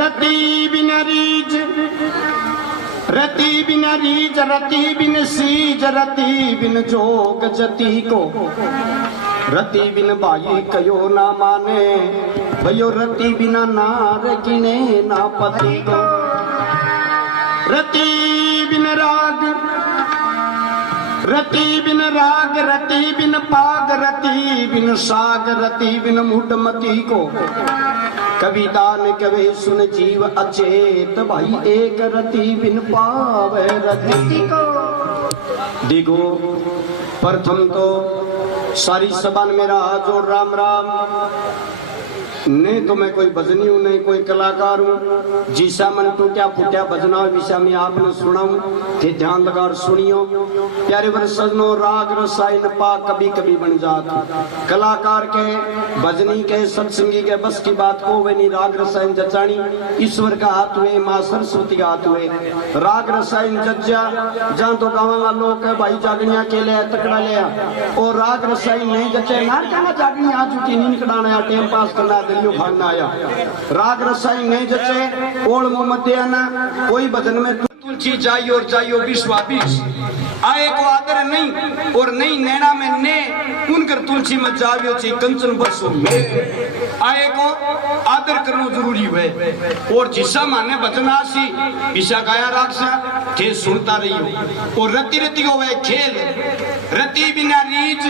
रति बिन रीज, रति बिन रीज, रति बिन seize, रति बिन जोग जति को, रति बिन भाई कयो ना माने, भयो रति बिना नार गिने ना पति को। रति बिन राग, रति बिन राग, रति बिन पाग, रति बिन साग, रति बिन मुडमती को, कवि दान कवे सुन जीव अचेत, भाई एक रति बिन पावे रति को। देखो प्रथम तो सारी सभा में मेरा जोड़ राम राम। नहीं तो मैं कोई भजनी हूँ, नहीं कोई कलाकार हूँ। जिसा मन टूटा फूटा भजना विषय में आपने सुनाऊं, थे ध्यान लगा सुनियो। प्यारे वर सजनो, राग रसायन पा कभी कभी बन जाता। कलाकार के, भजनी के, सत्संगी के बस की बात को वे नहीं। राग रसायन जचानी ईश्वर का हाथ हुए, माँ सरस्वती का हाथ हुए। राग रसायन जज्जा जहाँ तो गाँव लोग है भाई जागनिया के लिए तकड़ा लिया, और राग रसायन नहीं जचे ना कहना जागनी आ चुकी नींद कटाना टाइम पास करना दिलियो भागना आया। राग रसायन नहीं जचे ओल मोहम्मद आना कोई भजन में तुलसी जाइयो और जाइयो विश्वाबीस आए को आदर नहीं और नहीं नैना में ने उनकर तुलसी मत जावियो ची कंचन बरसो में आए को आदर करना जरूरी है। और जिसा माने भजनासी विशा गाया रागसा थे सुनता रहियो। और रति रति को वह खेल, रति बिना रीज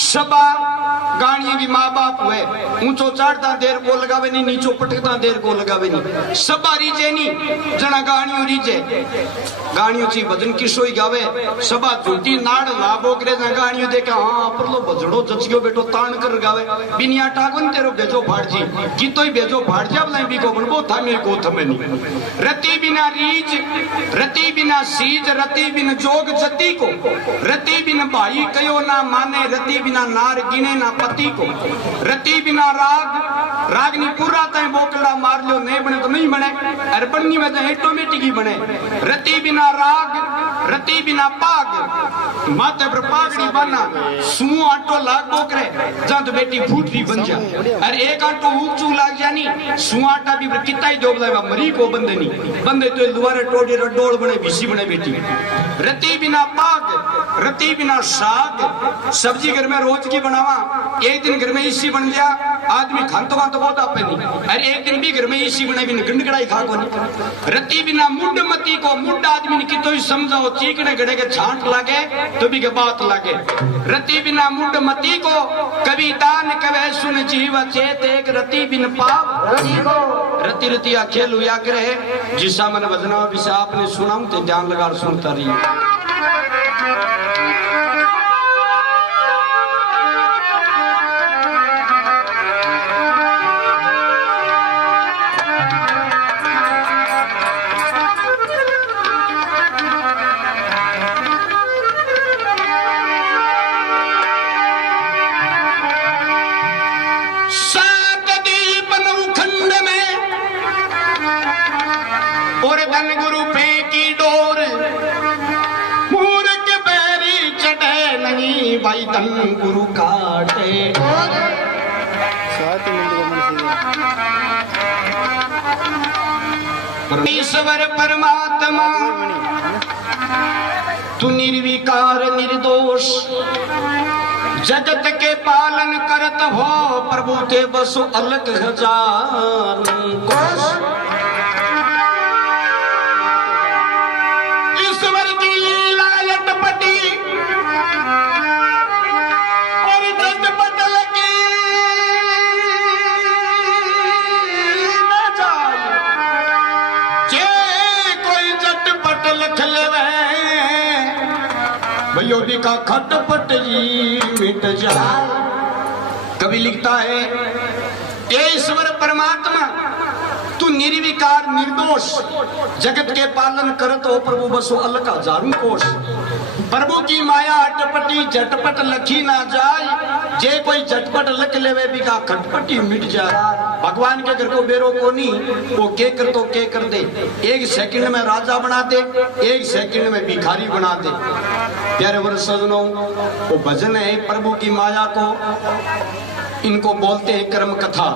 सबा गानिये भी माँ बाप हुए। ऊंचो चढ़ता देर को लगावे नहीं, नीचो पटकता देर को लगावे नहीं। सबा रीजे नहीं जना गानियों रीजे, गानियों ची भजन किसोई गावे। सबा झूठी नाड़ लाभो करे ना गानियों देखा हाँ पर लो भजड़ो जचियो बेटो तान कर गावे। बिनिया टागन तेरो बेजो फाड़ जी की तो ही बेजो फाड़ जा बलाई भी को बनबो थामे को थमे नहीं। रति बिना रीज, रति बिना सीज, रति बिन जोग जति को, रति बिन भाई कयो ना माने, रति बिना नार गिने ना पति को। रति बिना राग, रागनी पूरा तय बोकड़ा मार लो नहीं बने तो नहीं बने, अरे बननी में तो ऑटोमेटिक ही बने। रति बिना राग, रति बिना पाग, माथे पर पागड़ी बना सू आटो लाग बोकरे जहां तो बेटी फूटरी बन जा। अरे एक आटो ऊंचू लाग जानी सू आटा भी कितना ही जोब लाएगा मरी को बंदे नहीं बंदे तो दोबारा टोडी डोल बने भिसी बने बेटी। रति बिना पाग, रति बिना साग, सब्जी घर में रोज की बनावा, एक दिन घर में इसी बन गया आदमी खान तो बहुत आपे नहीं। अरे एक दिन भी घर में इसी बने भी गंड कड़ाई खा को नहीं। रति बिना मुड मती को, मुड आदमी ने की तो ही समझाओ चीकने गड़े के छांट लागे तो भी के बात लागे। रति बिना मुड मती को, कभी दान कवे सुन जीव चेत, एक रति बिन पाप रति को। रति रति खेल हुआ करे जिसा मन भजना विषय आपने सुनाऊं तो ध्यान लगा सुनता रहिए। गुरु फेंकी डोर मूर्ख पैरी चढ़े नहीं, भाई धन गुरु काटे। ईश्वर परमात्मा तू निर्विकार निर्दोष, जगत के पालन करत हो प्रभु ते बसो अलग हजार कोश। योगी का खटपट जी मिट जाए। कवि लिखता है ये ईश्वर परमात्मा तू निर्विकार निर्दोष, जगत के पालन करत हो प्रभु बसो अलग हजारों कोश। प्रभु की माया अटपटी झटपट लखी ना जाए, जे कोई झटपट लख लेवे बिका खटपटी मिट जाए। भगवान के घर को बेरो को नहीं वो के कर तो के कर दे, एक सेकंड में राजा बना दे, एक सेकंड में भिखारी बना दे। प्यारे वर सजनों वो भजन है प्रभु की माया को इनको बोलते हैं कर्म कथा।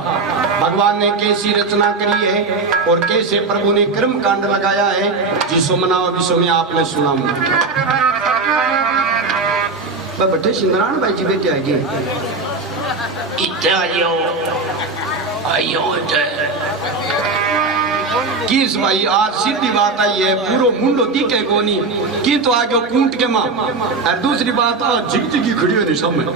भगवान ने कैसी रचना करी है और कैसे प्रभु ने कर्म कांड लगाया है, जिसो मनाओ विश्व में आपने सुना। बटे सिंदरान भाई जी बेटे आगे किस भाई आज सीधी बात आई है, पूरो मुंडो दिखे कोनी की तो आगे कूट के मां। और दूसरी बात आज झिकझिकी खड़ी है निशा में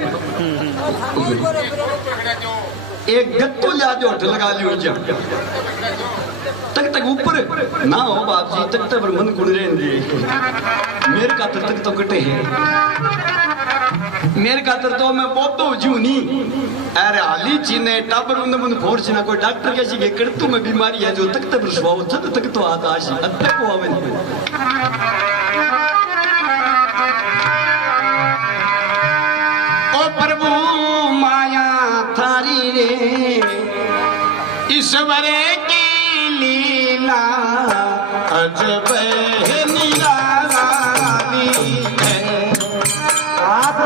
एक गत्तो ला दो हट लगा लियो जा तक तक ऊपर ना हो बाप जी तक तक मन कुड़ रहे मेरे का तक तो कटे है मेरे खातर तो मैं बहुत जू नहीं। अरे हाली चीने टाबर उन्हें मन फोर चीना कोई डॉक्टर कैसी के करतू में बीमारी है जो तक तक रुसवाओ जब तक तो आता आशी अत्ते को आवे ओ प्रभु माया थारी रे ईश्वर की लीला अजब है निराली है। आप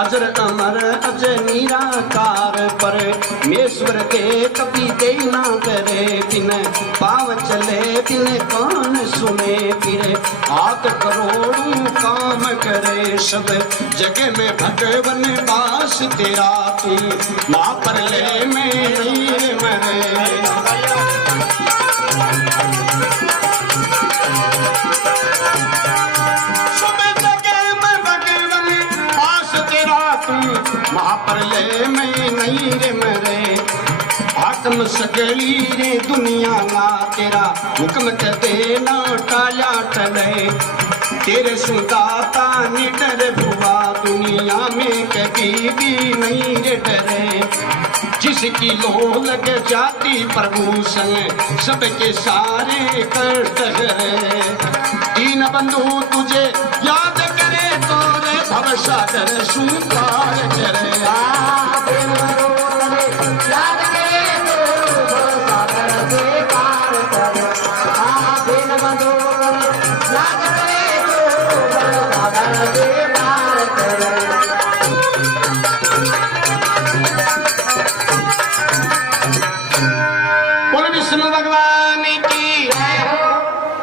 अजर अमर अज निराकार परमेश्वर के कभी दे ना करे बिन पाव चले बिन कान सुने फिरे हाथ करोड़ों काम करे सब जगह में भगवन पास तेरा तू माँ पर ले में नहीं मरे। महाप्रलय में नहीं रे मरे आत्म सगली रे दुनिया ना तेरा हुक्म कहते ना टाया टले तेरे सुदाता निडर भुआ दुनिया में कभी भी नहीं रे डरे। जिसकी लो लग जाती प्रभु संग सबके सारे कष्ट हरे। दीन बंधु तुझे याद करे तो रे भवसागर सुपार करे। भगवान की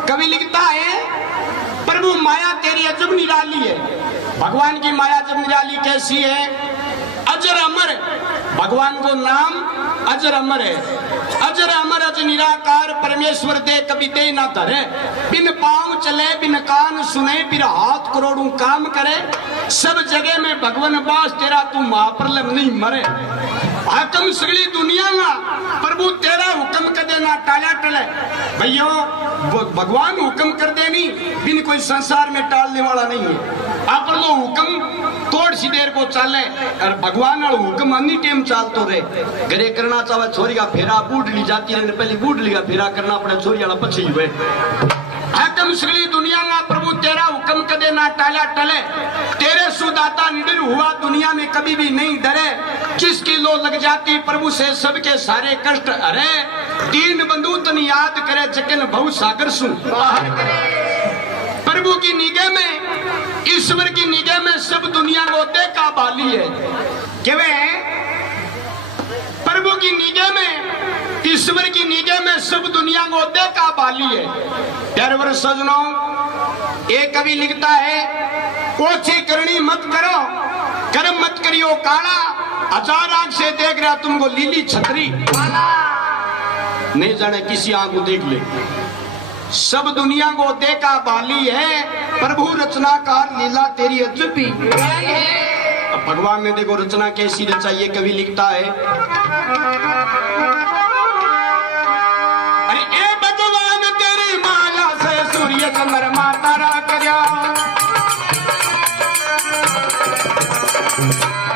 कवि लिखता है प्रभु माया तेरी अजब निराली है। भगवान की माया अजब निराली कैसी है? अजर अमर भगवान को नाम अजर अमर है। अजर अमर अज निराकार परमेश्वर दे कभी दे ना धरे बिन पांव चले बिन कान सुने फिर हाथ करोड़ों काम करे सब जगह में भगवान बास तेरा तू महाप्रलय नहीं मरे। हाकम सगली दुनिया ना प्रभु तेरा हुक्म कर देना टाला टले भैया भगवान हुक्म कर देनी बिन कोई संसार में टालने वाला नहीं है। आप लो हुक्म तोड़ सी देर को चाले और भगवान हुक्म अन्नी टेम चालतो रहे। घरे करना चाहे छोरी का फेरा बूढ़ ली जाती है पहले बूढ़ ली का फेरा करना पड़े छोरी वाला पछी हुए। हाकम सगली दुनिया ना प्रभु तेरा हुक्म कर देना टाला टले तेरे सुदाता निडर हुआ दुनिया में कभी भी नहीं डरे। जिसकी लो लग जाती प्रभु से सबके सारे कष्ट हरे। दीन बंधु तन याद करे जगन बहु सागर सु बाहर करे। प्रभु की निगाह में ईश्वर की निगाह में सब दुनिया को देखा बाली है कि वे प्रभु की निगाह में ईश्वर की निगाह में सब दुनिया को देखा बाली है। प्यारे वर्ष सजनों एक कवि लिखता है ओछी करनी मत करो कर्म मत करियो काला हजार आंख से देख रहा तुमको लीली छतरी नहीं जाने किसी आंख को देख ले सब दुनिया को देखा बाली है, प्रभु रचनाकार लीला तेरी अजबी। अब भगवान ने देखो रचना कैसी रचाई है। कवि लिखता है, अरे ए भगवान तेरी माया से सूर्य चंद्रमा तारा करया।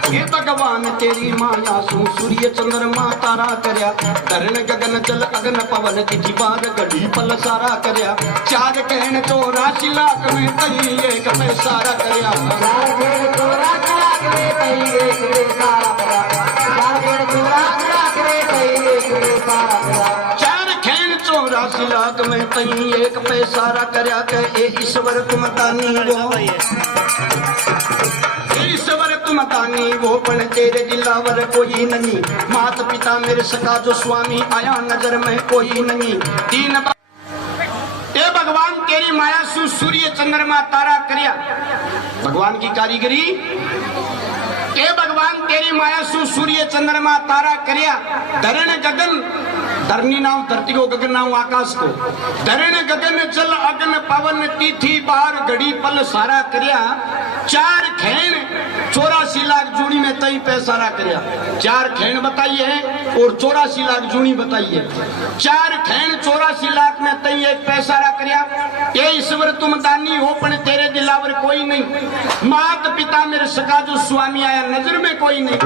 हे भगवान तेरी माया सु सूर्य चंद्रमा तारा करया। धरण गगन जल अगन पवन तिथि बार घड़ी पल सारा करया। चार कहन 84 लाख में तई एक में सारा करया। चार कहन 84 लाख में तई एक में सारा करया। चार कहन 84 लाख में तई एक में सारा करया। चार कहन 84 लाख में तई एक पे सारा करया। कहे ईश्वर तुम दानी वो, ईश्वर तुम दानी वो, पण तेरे दिलावर कोई नहीं। माता पिता मेरे सका जो स्वामी आया नजर में कोई नहीं। तीन ए भगवान तेरी माया सु सूर्य चंद्रमा तारा करया। भगवान की कारीगरी। ए भगवान तेरी माया सु सूर्य चंद्रमा तारा करया। धरण गगन, धरनी नाम धरती को, गगन नाम आकाश को। धरण गगन जल अगन पवन तिथि बार घड़ी पल सारा करया। चार खैन 84 लाख जूनी में तई पे सारा करया। चार खैन बताइए और 84 लाख जूनी बताइए। चार खैन 84 लाख में तई एक पे सारा करया। ये ईश्वर तुम दानी हो, पण तेरे दिलावर कोई नहीं। मात पिता मेरे सका जो स्वामी आया नजर में कोई नहीं।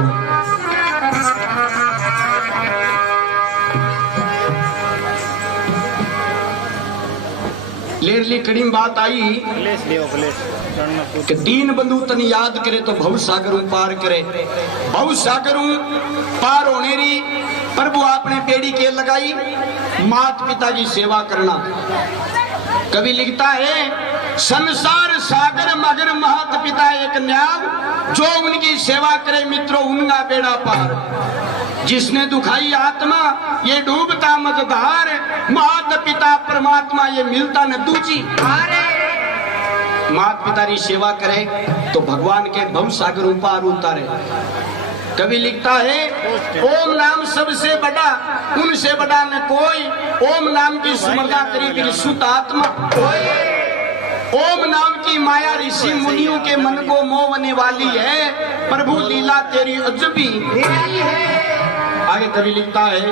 लेरली कड़ीम बात आई कि दीन बंधु तन याद करे तो भव सागरों पार करे। भव सागरों पार होने री प्रभु आपने बेड़ी के लगाई मात पिता की सेवा करना। कवि लिखता है, संसार सागर मगर मात पिता एक न्याव। जो उनकी सेवा करे मित्रों उनका बेड़ा पार। जिसने दुखाई आत्मा ये डूबता मझधार। मात पिता परमात्मा ये मिलता न दूजी। मात पिता की सेवा करे तो भगवान के भव सागर पार उतारे। कवि लिखता है, ओम नाम सबसे बड़ा, उनसे बड़ा न कोई। ओम नाम की स्मरणा करी शुद्ध आत्मा। ओम नाम की माया ऋषि मुनियों के मन को मोहने वाली है। प्रभु लीला तेरी अजबी। आगे कवि लिखता है,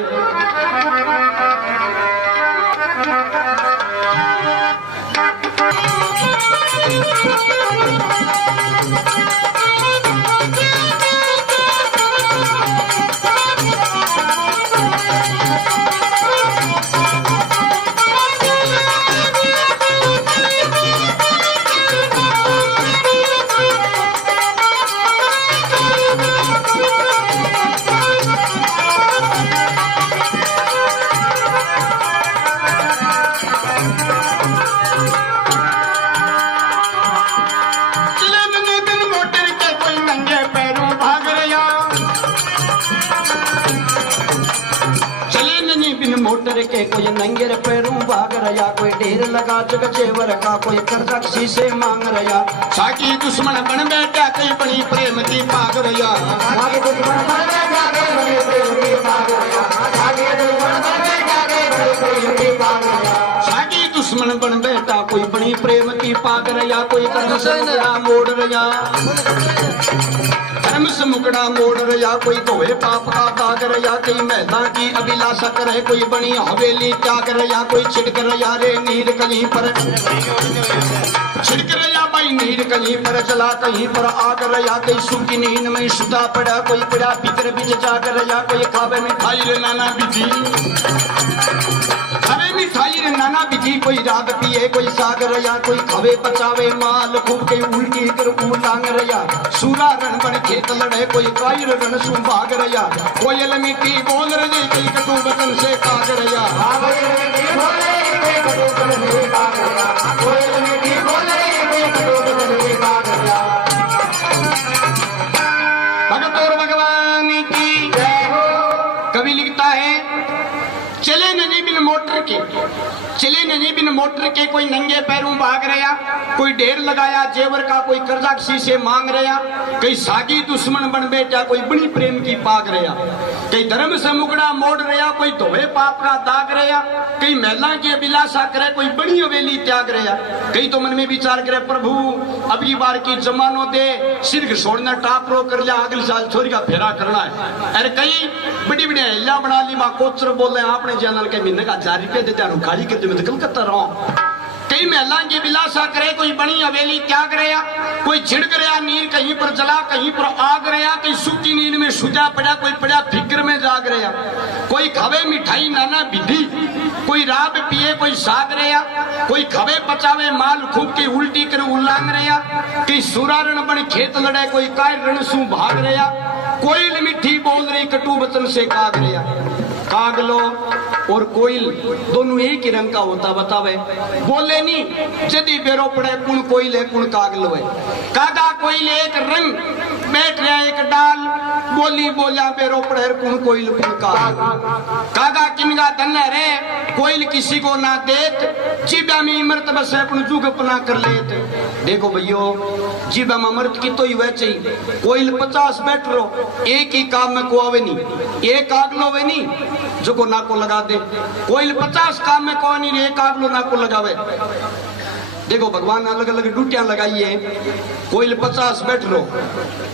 मोटर के कोई नंगे पैरों भाग रहा। कोई ढेर लगा जग जेवर का, कोई कर्जा किसी से मांग रहा। साकी दुश्मन बन बैठा कई बड़ी प्रेम की भाग रहा। साकी दुश्मन बन बैठा कई बड़ी प्रेम की भाग रहा। साकी दुश्मन बन बैठा कई बड़ी प्रेम की भाग रहा। साकी दुश्मन बन बैठा कोई बड़ी प्रेम की भाग रहा। कोई कर्म से मुकड़ा मोड़ रहा। धर्म से मुकड़ा मोड़ रहा। कोई धोए पाप का दाग रहा। कोई मैदा की अभिलाषा करे। कोई बनी हवेली त्याग रहा। कोई छिड़क रहा रे नीर कहीं पर। छिड़क रहा भाई नीर कहीं पर। चला कहीं पर आग रहा। कोई सुखी नींद में सुधा पड़ा। कोई पड़ा भीतर बीच जाग रहा। कोई खावे मिठाई रे नाना विधि। खावे मिठाई रे नाना विधि। कोई रात पिए कोई साग रहा। कोई खावे पचावे माल खूब। कोई उल्टी कर उलांग रहा। सूरा रण बन खेत लड़े। कोई कायर रण सु भाग रहा। कोयल मिट्टी बोल रही। कोई कटु वचन से काग रहा। भगत और भगवान की कवि लिखता है, चले नहीं बिन मोटर के, चले नहीं बिन मोटर के। कोई नंगे पैरों भाग रहा। कोई ढेर लगाया जेवर का। कोई कर्जा किसी से मांग रहा। कई सागी दुश्मन बन बैठा। कोई बड़ी प्रेम की पाग रहा। कई धर्म से मुगड़ा मोड़ रहा, कोई धोए पाप का दाग रहा, कई महिला की अभिलाषा करे, कोई बड़ी हवेली त्याग रहा, कई तो मन में विचार करे प्रभु अगली बार की जमानो दे, सिर छोड़ना टाप रो कर लिया, अगले साल छोरी का फेरा करना है। अरे कई बड़ी बड़ी हिला बना ली, माँ कोचर बोल रहे आपने चैनल के महीने का 1000 रुपये देते हैं, खाली करते मैं तो कलकत्ता रहा। कई महिला की विलासा करे, कोई बड़ी हवेली त्याग रहा, कोई छिड़क रहा नीर कहीं पर जला कहीं पर आग रहा, कोई सूखी नींद में सुजा पड़ा, कोई पड़ा फिक्र में जाग रहा, कोई खावे मिठाई नाना विधि, कोई राब पिए कोई साग रहा, कोई खवे पचावे माल खूब की उल्टी कर उल्लांग रहा, कोई सुरारण बन खेत लड़े, कोई काय रणसू भाग रहा, कोयल मिठी बोल रही कटु वचन से काग रहा। कागलो और कोयल दोनों एक ही रंग का होता बतावे, बोले नहीं जदी बेरो पड़े कुण कोयल है कुण कागलो है। कागा कोयल एक रंग बैठ रहा एक डाल, बोली बोलिया बेरो पड़े कुण कोयल कुण काग। कागा किनगा धन रे कोयल किसी को ना देत, जीबा में इमरत बस अपन जुग अपना कर लेत। देखो भैयो जीबा में अमृत की तो ही वह चाहिए, कोयल 50 बैठ रो एक ही काम में को आवे नहीं, एक कागलो वे नहीं जो को नाको लगा दे, कोयल 50 काम में कौन नहीं एक कागलो नाको लगावे। देखो भगवान अलग अलग डूटियां लगाई है, कोयल 50 बैठ रो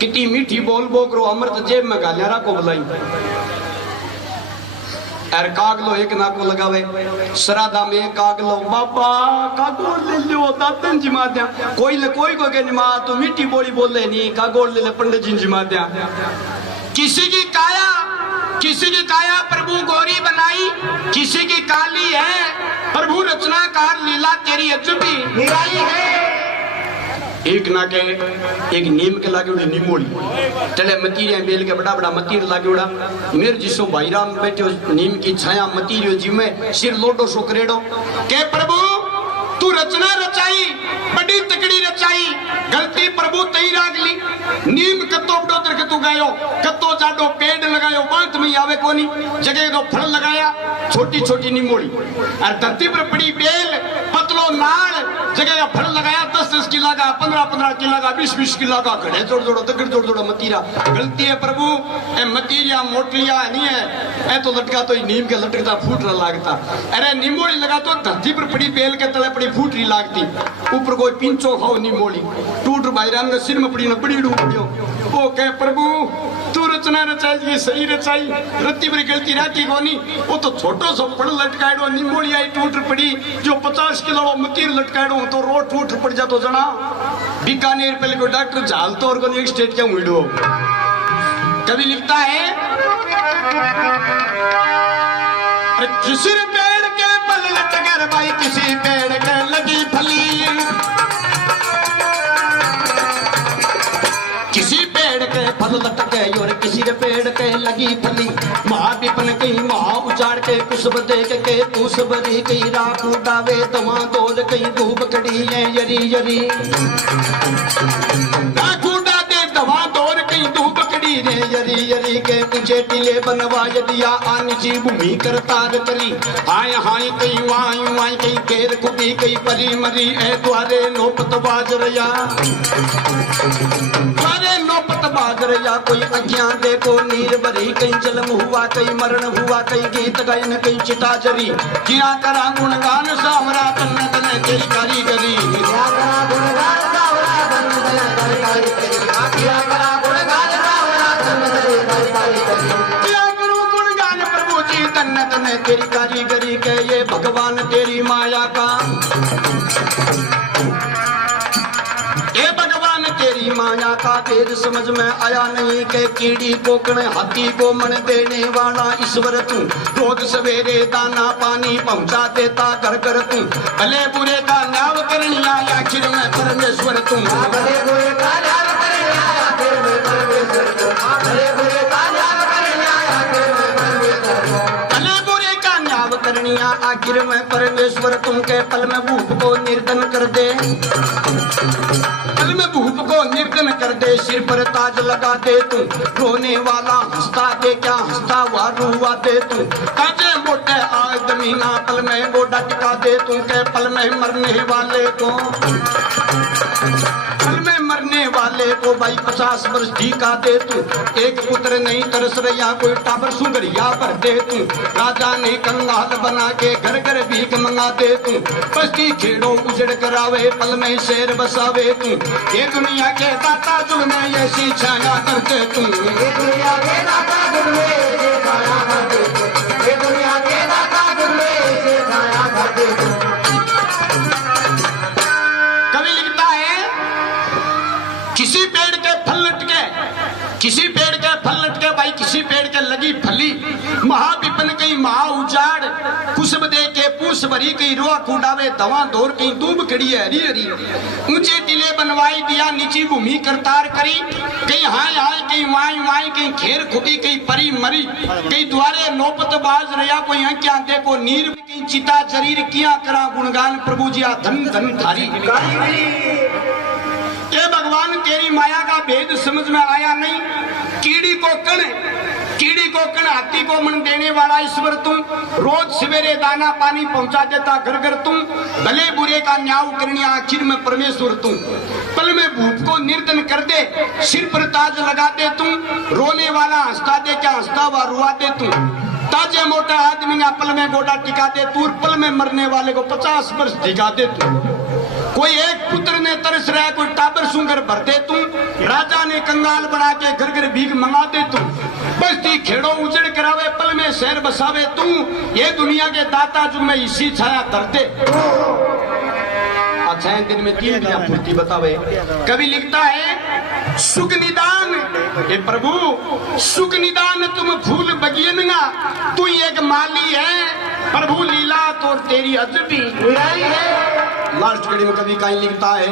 कितनी मीठी बोल बोक रो, अमृत जेब में गालियां राको बुलाई, अरे कागलो एक नाको लगावे। श्राद्धा में कागलो बाबा कागोल ले लो दातन जिमा दिया, कोई को के निमा तो मीठी बोली बोले नहीं, कागोल ले पंडित जी जिमा दिया। किसी की काया प्रभु गोरी बनाई, किसी की काली है प्रभु रचनाकार लीला तेरी अजूबी निराली है। एक ना के एक नीम के लागे उड़े निमोड़ी चले मतीरिया बेल के बड़ा बड़ा मतीर लागे उड़ा, मेरे जिसो भाई राम बैठे नीम की छाया मतीरियो जिमे सिर लोडो सुकरेडो के प्रभु तू रचना रचाई बड़ी तकड़ी रचाई, गलती प्रभु तई राग ली, नीम कत्तो बड़ो तर तू गायो, कत्तो जाडो पेड़ लगायो बांत में आवे कोनी, जगह तो फल लगाया छोटी छोटी निमोड़ी, और धरती पर पड़ी बेल पतलो नाल, जगह का फल लगाया 10-10 किला का, 15-15 किला का, 20-20 किला का, घड़े जोड़ जोड़ो तगड़ जोड़ जोड़ो मतीरा। गलती है प्रभु ए मतीरिया मोटलिया नहीं है, ए तो लटका तो नीम के लटकता फूट रहा लागता, अरे निमोड़ी लगा तो धरती पर पड़ी बेल के तले पड़ी फूट रही लागती, ऊपर कोई पिंचो खाओ निमोड़ी टूट भाईरान सिर में पड़ी न बड़ी डूबियो। ओ कह प्रभु तू रचना रचाई सही रचाई, रत्ती पर गलती राखी कोनी, वो तो छोटो सो पड़ लटकाड़ो निमोड़ी आई टूट पड़ी, जो 50 किलो मतीर लटकाड़ो तो रोड टूट पड़ जा तो जना। बीकानेर पहले को डॉक्टर झाल तो और को एक स्टेट क्या वीडियो कभी लिखता है किसी पेड़ के पल लटकर भाई किसी पेड़ के लगी फली, किसी पेड़ के फल लटके और किसी के पेड़ के लगी फली, महाविपन कहीं महा उचाड़ के कुछ देख के तू सबरी कहीं राख उड़ावे, तमा तोड़ कहीं धूप खड़ी है यरी यरी, राख उड़ा दे तमा तोड़ कहीं धूप खड़ी रे यरी यरी के, तुझे टिले बनवा दिया आनिची भूमि करतार करी, हाय हाय कहीं वाई वाई कहीं केर खुदी कहीं परी मरी, ए द्वारे नोपत बाज रया नौपत बाजर या कोई अज्ञान देखो नीर भरी, कहीं जन्म हुआ कहीं मरण हुआ, कहीं गीत गायन कहीं चिता चरी, किया करा गुणगान सावरा तन तन तेरी कारीगरी, किया करा गुणगान सावरा तन तन तेरी कारीगरी, किया करा गुणगान सावरा तन तन तेरी कारीगरी, किया करो गुणगान प्रभु जी तन तन तेरी कारीगरी के, ये भगवान तेरी माया का तेरी माया का भेद समझ में आया नहीं, के कीड़ी कोकण हाथी को मन देने वाला ईश्वर तू, रोज सवेरे दाना पानी पहुंचा देता घर घर तू, भले बुरे का न्याय करने आया आखिर में परमेश्वर तू, भले बुरे का न्याय करने आया आखिर में परमेश्वर तू, भले बुरे का न्याय करने आया आखिर में परमेश्वर तू, भले बुरे का न्याय करने आया आखिर में परमेश्वर तुम के पल में भूख को निर्धन कर दे, पल में भूख को निर्धन कर दे, सिर पर ताज लगा दे तू, रोने वाला हंसता दे क्या हंसता हुआ रुआ दे तू, ताजे मोटे आदमी ना पल में गोडा टिका दे तू, के पल में मरने वाले को, पल में मरने वाले को भाई 50 वर्ष ढीका दे तू, एक पुत्र नहीं तरस रहा कोई टाबर सुगरिया भर दे तू। राजा ने कंगाल बना के घर घर भीख मंगा दे तू, बस्ती खेड़ो उजड़ करावे पल में शेर बसावे तू। ये दुनिया के दाता जुग में ऐसी छाया करते तू, ये दुनिया के दाता जुग में ऐसी छाया करते तू, ये दुनिया के दाता जुग में ऐसी छाया करते तू। कवि लिखता है किसी पेड़ के फल लटके, किसी पेड़ के फल लटके भाई, किसी पेड़ के लगी फली, महाविपन कहीं महा उजाड़, कुसब दे के पूस भरी कहीं रोआ कुडावे दवा दौर कहीं दूब खड़ी है हरी हरी। ऊंचे टीले बनवाई दिया नीची भूमि करतार करी, कहीं हाय हाय कहीं वाई वाई, कहीं खेर खुदी कहीं परी मरी, कहीं द्वारे नौबत बाज रहा कोई क्या देखो नीर, कहीं चिता जरीर किया करा गुणगान प्रभु जिया धन धन थारी। ये भगवान तेरी माया का भेद समझ में आया नहीं, कीड़ी को कण, कीड़ी को कण हाथी को मन देने वाला ईश्वर तुम, रोज सवेरे दाना पानी पहुंचा देता घर घर तुम, भले बुरे का न्याय करने आखिर में परमेश्वर तुम। पल में भूख को निर्धन कर दे, सिर पर ताज लगा दे तुम, रोने वाला हंसता दे क्या हंसता हुआ रुआ दे तुम। ताजे मोटा आदमी का पल में गोडा टिका दे तू, पल में मरने वाले को 50 वर्ष टिका दे तू। कोई एक पुत्र ने तरस रहा कोई टाबर सुंगर भर दे तू, राजा ने कंगाल बना के घर घर भीख मंगा दे तू, बस्ती खेड़ो उजड़ करावे पल में शहर बसावे तू। ये दुनिया के दाता जुग में इसी छाया करते। अच्छा दिन में 3 दिन पूर्ति बतावे। कवि लिखता है सुख निदान, हे प्रभु सुख निदान तुम फूल बगियनगा, तू एक माली है प्रभु लीला तो तेरी अजबी है। लास्ट कड़ी में कवि कहीं लिखता है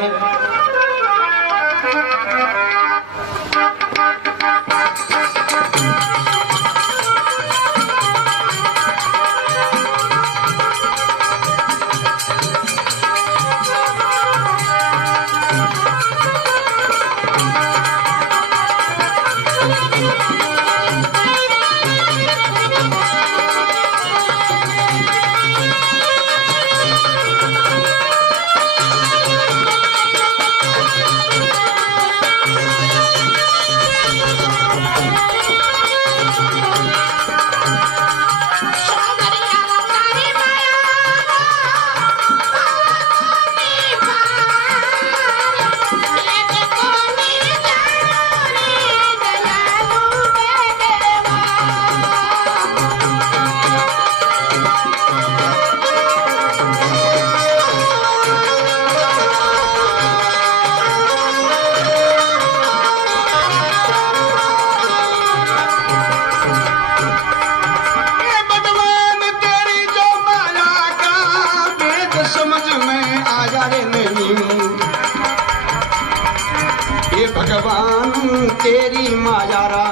भगवान तेरी मायारा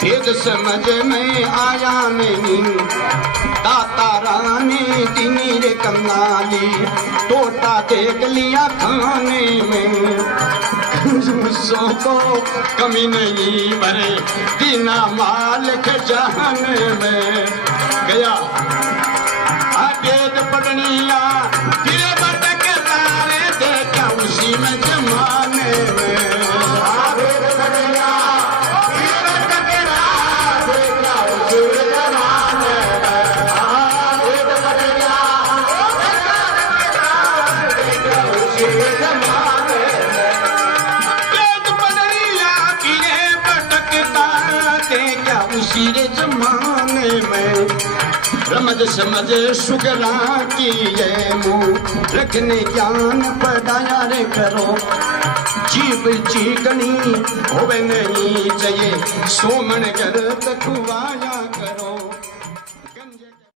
भेद समझ में आया नहीं, दाता रानी तिनी रे कंगाली तोता देख लिया खाने में, मुझसों को कमी नहीं भरे बिना माल खजाने में। गया वेद पढ़निया फिर भटकता रे देखा उसी में जमाने में। जमाने में रमज समझ सुगला की ये मुँह रखने ज्ञान पढ़ाया रे करो, जीव चीकनी होवे नहीं चाहिए सोमन कर तक